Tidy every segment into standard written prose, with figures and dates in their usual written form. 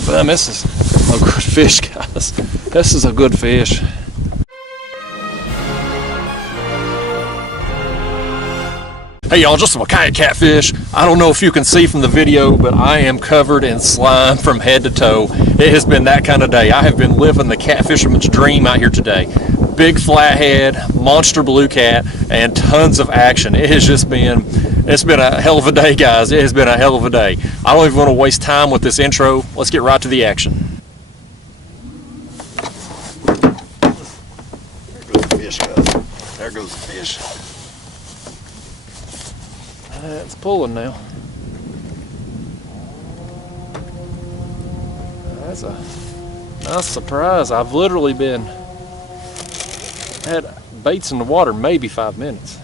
finally, boom, this is a good fish, guys. This is a good fish. Hey y'all, just some Kayak catfish. I don't know if you can see from the video, but I am covered in slime from head to toe. It has been that kind of day. I have been living the catfisherman's dream out here today. Big flathead, monster blue cat, and tons of action. It has just been, it's been a hell of a day, guys. It has been a hell of a day. I don't even want to waste time with this intro. Let's get right to the action. There goes the fish, guys. There goes the fish. It's pulling now. That's a nice surprise. I've literally had baits in the water maybe 5 minutes.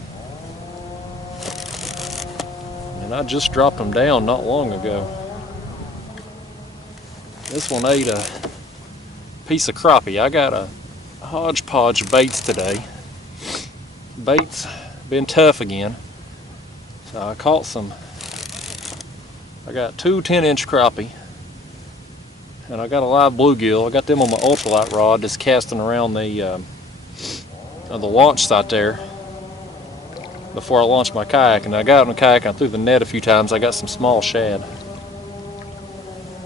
And I just dropped them down not long ago. This one ate a piece of crappie. I got a hodgepodge of baits today. Baits been tough again. So I caught some, I got 2 10-inch crappie, and I got a live bluegill. I got them on my ultralight rod, just casting around the launch site there before I launched my kayak. And I got on the kayak and I threw the net a few times. I got some small shad.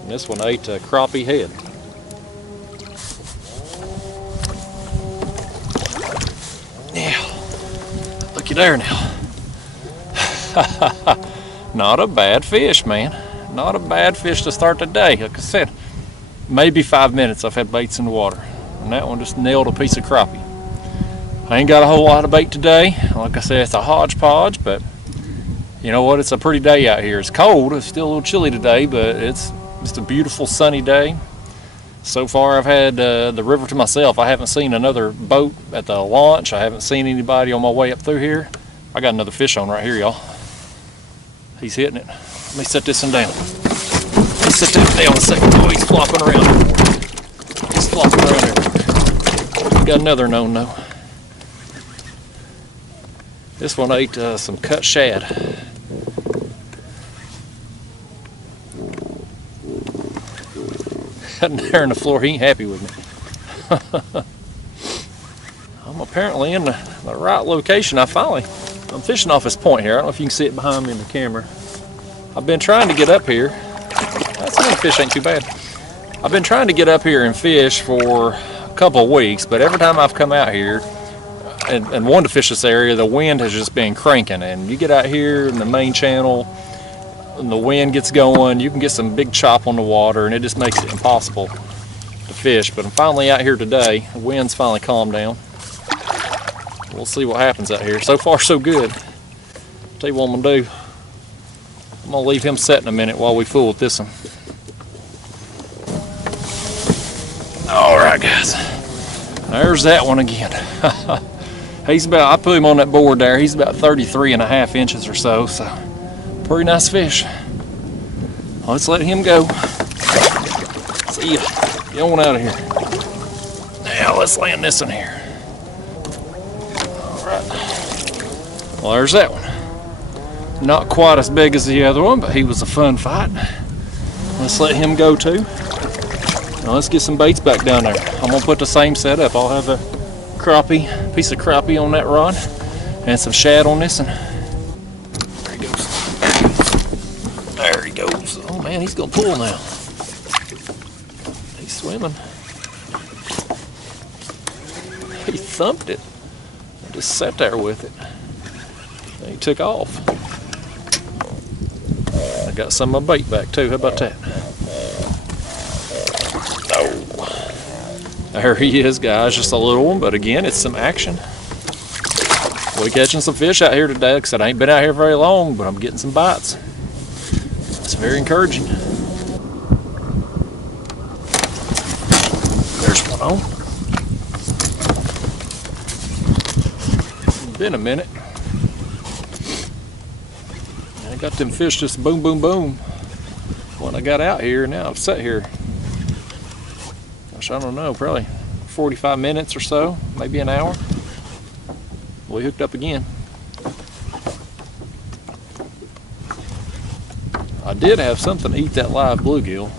And this one ate a crappie head. Yeah, looky there now. Not a bad fish, man. Not a bad fish to start the day. Like I said, maybe 5 minutes I've had baits in the water. And that one just nailed a piece of crappie. I ain't got a whole lot of bait today. Like I said, it's a hodgepodge, but you know what? It's a pretty day out here. It's cold. It's still a little chilly today, but it's just a beautiful sunny day. So far I've had the river to myself. I haven't seen another boat at the launch. I haven't seen anybody on my way up through here. I got another fish on right here, y'all. He's hitting it. Let me set this one down. Let me set that down a second. Oh, he's flopping around. He's flopping around there. Got another known though. This one ate some cut shad. Cutting there on the floor, he ain't happy with me. I'm apparently in the right location. I'm fishing off this point here. I don't know if you can see it behind me in the camera. I've been trying to get up here. That fish ain't too bad. I've been trying to get up here and fish for a couple of weeks, but every time I've come out here and wanted to fish this area, the wind has just been cranking. And you get out here in the main channel, and the wind gets going, you can get some big chop on the water, and it just makes it impossible to fish. But I'm finally out here today. The wind's finally calmed down. We'll see what happens out here. So far, so good. Tell you what I'm gonna do. I'm gonna leave him set in a minute while we fool with this one. All right, guys. There's that one again. He's about, I put him on that board there. He's about 33.5 inches or so. So, pretty nice fish. Let's let him go. See ya. Get on out of here. Now let's land this one here. Well, there's that one. Not quite as big as the other one, but he was a fun fight. Let's let him go too. Now let's get some baits back down there. I'm gonna put the same setup. I'll have a crappie, piece of crappie on that rod, and some shad on this one. There he goes. There he goes. Oh man, he's gonna pull now. He's swimming. He thumped it. I just sat there with it. And he took off. I got some of my bait back too. How about that? Oh. There he is, guys. Just a little one, but again, it's some action. We're catching some fish out here today. Like I said, I ain't been out here very long, but I'm getting some bites. It's very encouraging. There's one on. It's been a minute. I got them fish just boom, boom, boom when I got out here. Now I've sat here, gosh, I don't know, probably 45 minutes or so, maybe an hour. We hooked up again. I did have something to eat that live bluegill.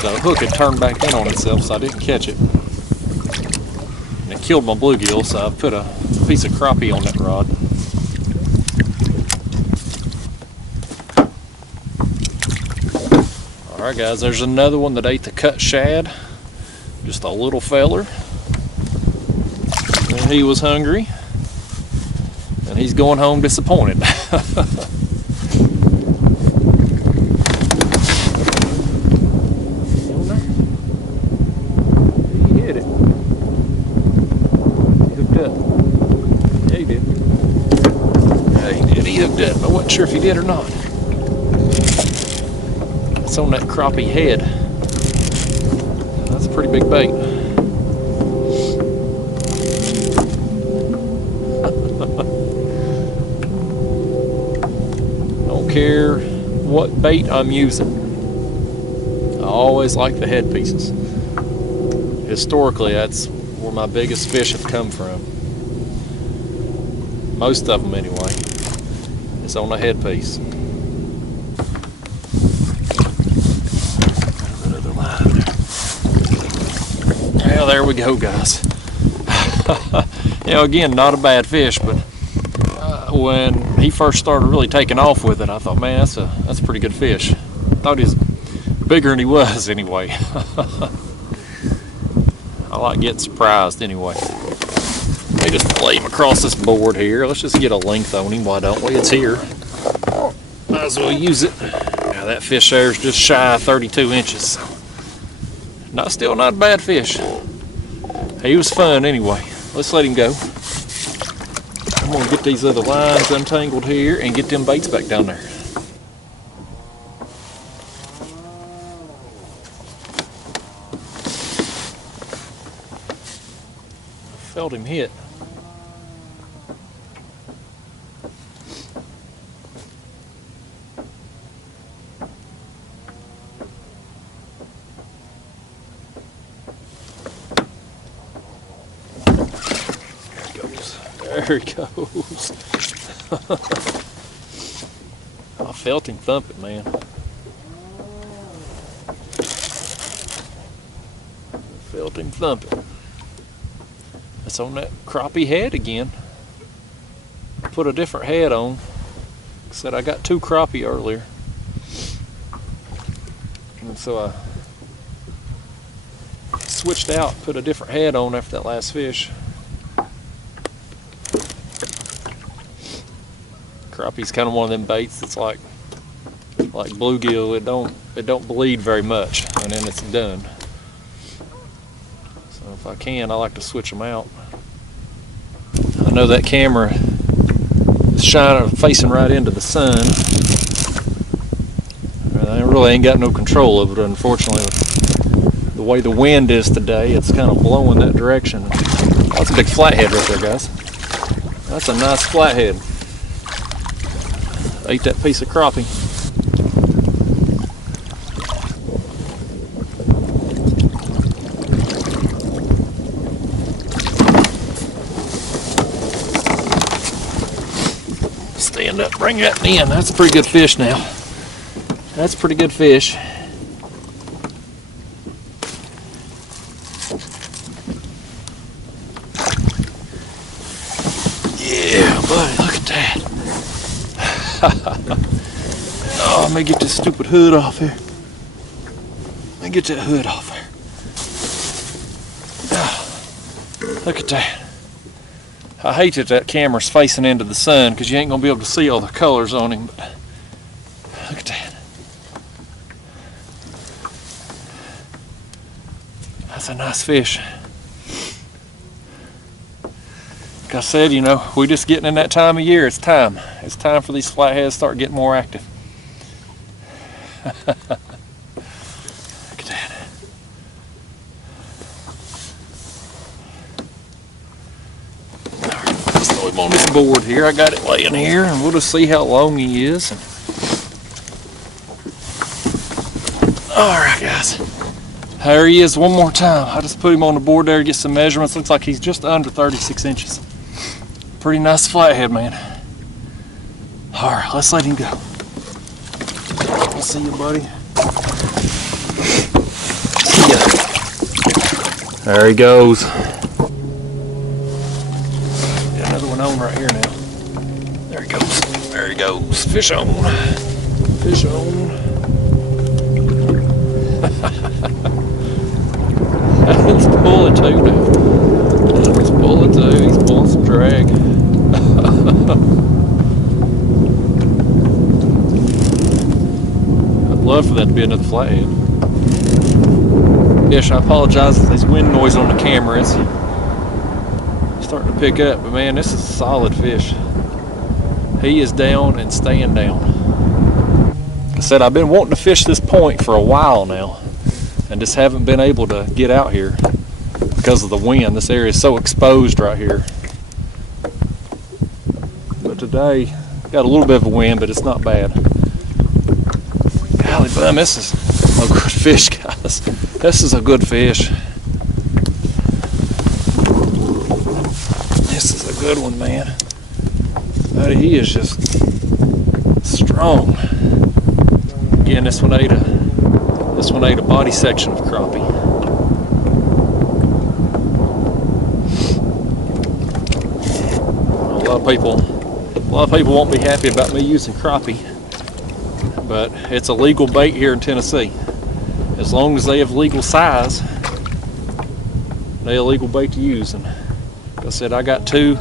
The hook had turned back in on itself, so I didn't catch it. And it killed my bluegill, so I put a piece of crappie on that rod. Alright guys, there's another one that ate the cut shad. Just a little feller. And he was hungry. And he's going home disappointed. I wasn't sure if he did or not. It's on that crappie head. That's a pretty big bait. Don't care what bait I'm using. I always like the head pieces. Historically, that's where my biggest fish have come from. Most of them anyway. It's on the headpiece. Another line. Well, there we go, guys. You know, again, not a bad fish, but when he first started really taking off with it, I thought, man, that's a pretty good fish. I thought he was bigger than he was anyway. I like getting surprised anyway. Let me just lay him across this board here. Let's just get a length on him. Why don't we? It's here. Might as well use it. Now that fish there is just shy of 32 inches. Still not a bad fish. He was fun anyway. Let's let him go. I'm going to get these other lines untangled here and get them baits back down there. Felt him hit. There he goes. I felt him thump it, man. Felt him thump it. That's on that crappie head again. Put a different head on. Like I said, I got 2 crappie earlier. And so I switched out, put a different head on after that last fish. Crappie's kind of one of them baits that's like bluegill. It don't bleed very much, and then it's done. So if I can, I like to switch them out. I know that camera is facing right into the sun. I really ain't got no control of it, unfortunately. The way the wind is today, it's kind of blowing that direction. Oh, that's a big flathead right there, guys. That's a nice flathead. Ate that piece of crappie. Stand up, bring that in. That's a pretty good fish now. That's a pretty good fish. Yeah, buddy, look at that. Oh, let me get this stupid hood off here. Let me get that hood off here. Oh, look at that. I hate that camera's facing into the sun because you ain't going to be able to see all the colors on him. But look at that. That's a nice fish. Like I said, you know, we're just getting in that time of year. It's time. It's time for these flatheads to start getting more active. Look at that. Alright, let's throw him on this board here. I got it laying here, and we'll just see how long he is. Alright, guys. There he is one more time. I just put him on the board there to get some measurements. Looks like he's just under 36 inches. Pretty nice flathead, man. Alright, let's let him go. I'll see you, buddy. There he goes. Got another one on right here now. There he goes. There he goes. Fish on. Fish on. He's pulling too now. He's pulling too. He's pulling some drag. I'd love for that to be another flathead. Yes, I apologize for this wind noise on the camera. It's starting to pick up, but man, this is a solid fish. He is down and staying down. Like I said, I've been wanting to fish this point for a while now and just haven't been able to get out here because of the wind. This area is so exposed right here. But today, got a little bit of a wind, but it's not bad. Golly bum, this is a good fish, guys. This is a good fish. This is a good one, man. Buddy, he is just strong. Again, this one ate a body section of crappie. A lot of people won't be happy about me using crappie, but it's a legal bait here in Tennessee. As long as they have legal size, they're a legal bait to use. And like I said, I got two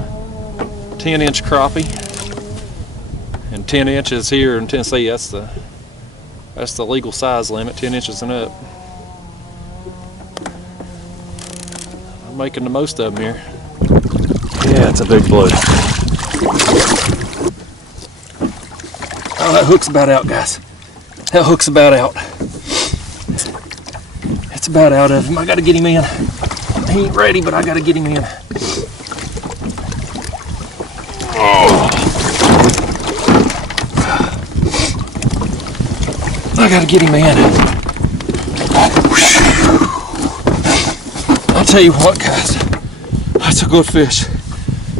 10-inch crappie, and 10 inches here in Tennessee, that's the legal size limit, 10 inches and up. I'm making the most of them here. Yeah, it's a big blue. Oh, that hook's about out, guys. That hook's about out. It's about out of him. I gotta get him in. He ain't ready, but I gotta get him in. Oh. I gotta get him in. I'll tell you what, guys. That's a good fish.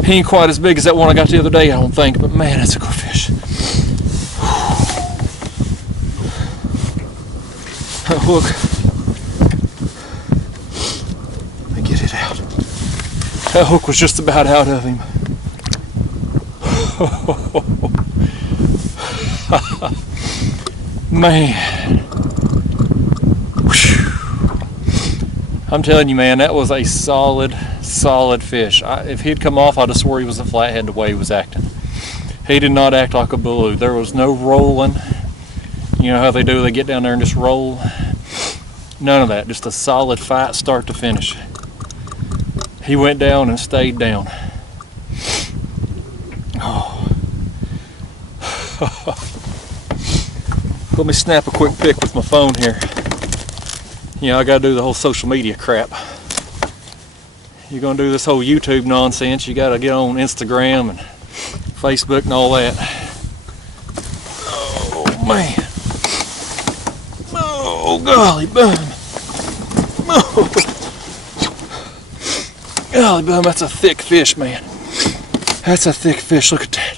He ain't quite as big as that one I got the other day, I don't think, but man, that's a good fish. That hook. Let me get it out. That hook was just about out of him. Man. I'm telling you, man, that was a solid fish. If he'd come off, I'd have swore he was a flathead the way he was acting. He did not act like a blue. There was no rolling. You know how they do, they get down there and just roll. None of that, just a solid fight start to finish. He went down and stayed down. Oh. Let me snap a quick pic with my phone here. You know, I gotta do the whole social media crap. You're gonna do this whole YouTube nonsense, you gotta get on Instagram and Facebook and all that. Oh man. Oh golly bum. Oh. Golly bum, that's a thick fish, man. That's a thick fish, look at that.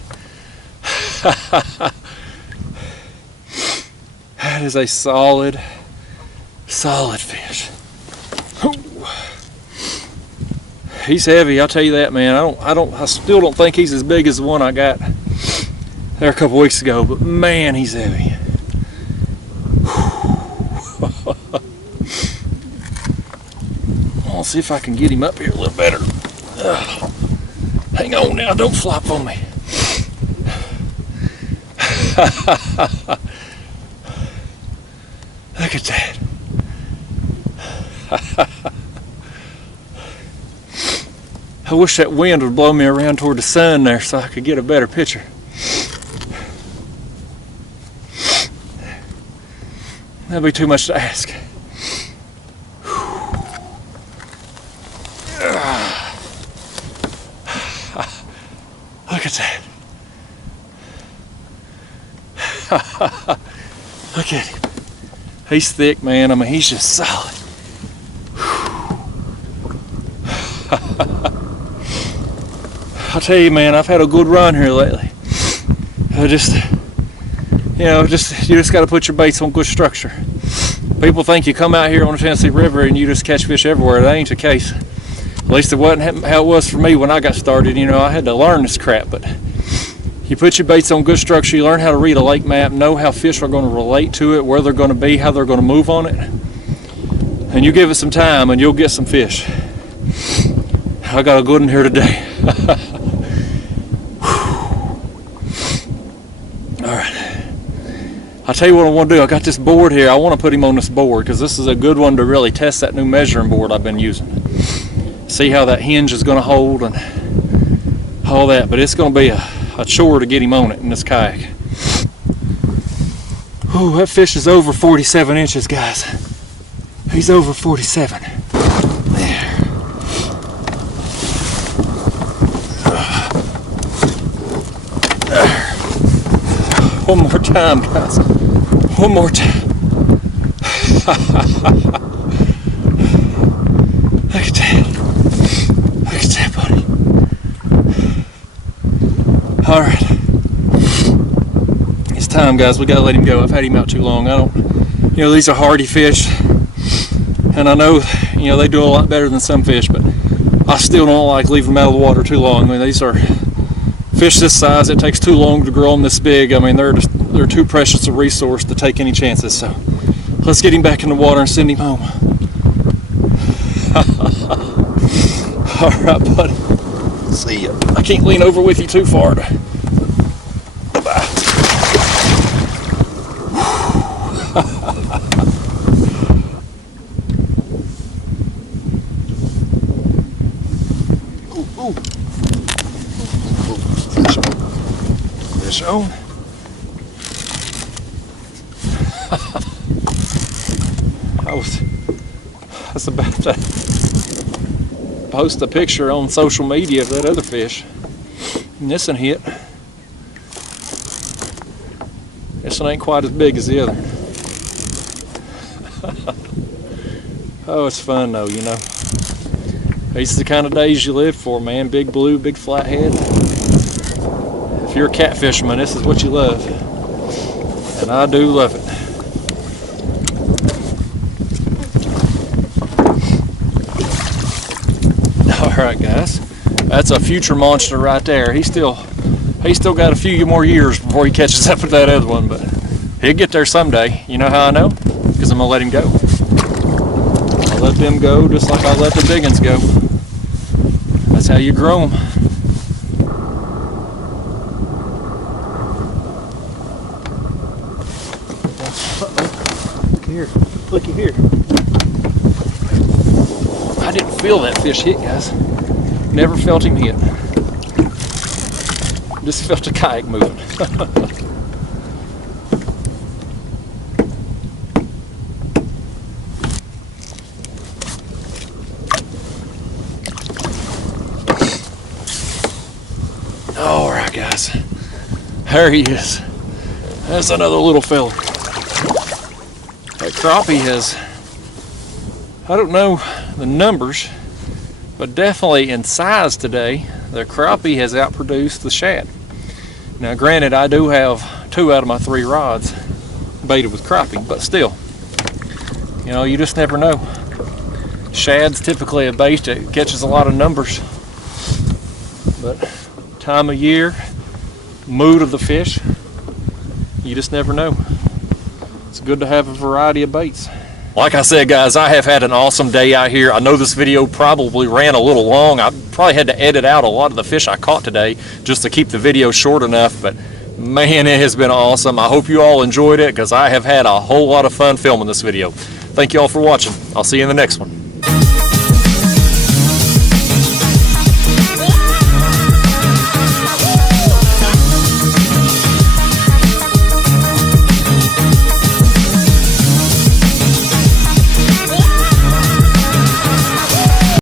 That is a solid fish. Ooh. He's heavy, I'll tell you that, man. I still don't think he's as big as the one I got there a couple weeks ago, but man, he's heavy. I'll see if I can get him up here a little better. Hang on now, don't flop on me. Look at that. I wish that wind would blow me around toward the sun there so I could get a better picture. That'd be too much to ask. Look at that. Look at him. He's thick, man. I mean, he's just solid. I'll tell you, man, I've had a good run here lately. You just got to put your baits on good structure. People think you come out here on the Tennessee River and you just catch fish everywhere. That ain't the case. At least it wasn't how it was for me when I got started. You know, I had to learn this crap, but you put your baits on good structure, you learn how to read a lake map, know how fish are going to relate to it, where they're going to be, how they're going to move on it, and you give it some time and you'll get some fish. I got a good one here today. Alright, I'll tell you what I want to do. I got this board here. I want to put him on this board because this is a good one to really test that new measuring board I've been using. See how that hinge is going to hold and all that, but it's going to be a chore to get him on it in this kayak. Ooh, that fish is over 47 inches, guys. He's over 47. There. One more time, guys. One more time. Look at that. Look at that, buddy. All right. It's time, guys. We gotta let him go. I've had him out too long. You know, these are hardy fish, and I know, you know, they do a lot better than some fish, but I still don't like leaving them out of the water too long. I mean, these are fish this size. It takes too long to grow them this big. I mean, they're too precious a resource to take any chances. So let's get him back in the water and send him home. All right, buddy. See ya. I can't lean over with you too far. Bye. Ooh, ooh. Fish on. I was about to post a picture on social media of that other fish, and this one hit. This one ain't quite as big as the other. Oh, it's fun though, you know. These are the kind of days you live for, man. Big blue, big flathead. If you're a catfisherman, this is what you love, and I do love it. Alright, guys, that's a future monster right there. He's still got a few more years before he catches up with that other one, but he'll get there someday. You know how I know? Because I'm gonna let him go. I'll let them go just like I'll let the big ones go. That's how you grow them. Look here, looky here. I didn't feel that fish hit, guys. Never felt him hit. Just felt the kayak moving. All right, guys. There he is. That's another little fella. That crappie has, I don't know the numbers, but definitely in size today, the crappie has outproduced the shad. Now granted, I do have 2 out of my 3 rods baited with crappie, but still, you know, you just never know. Shad's typically a bait that catches a lot of numbers, but time of year, mood of the fish, you just never know. It's good to have a variety of baits. Like I said, guys, I have had an awesome day out here. I know this video probably ran a little long. I probably had to edit out a lot of the fish I caught today just to keep the video short enough, but man, it has been awesome. I hope you all enjoyed it because I have had a whole lot of fun filming this video. Thank you all for watching. I'll see you in the next one.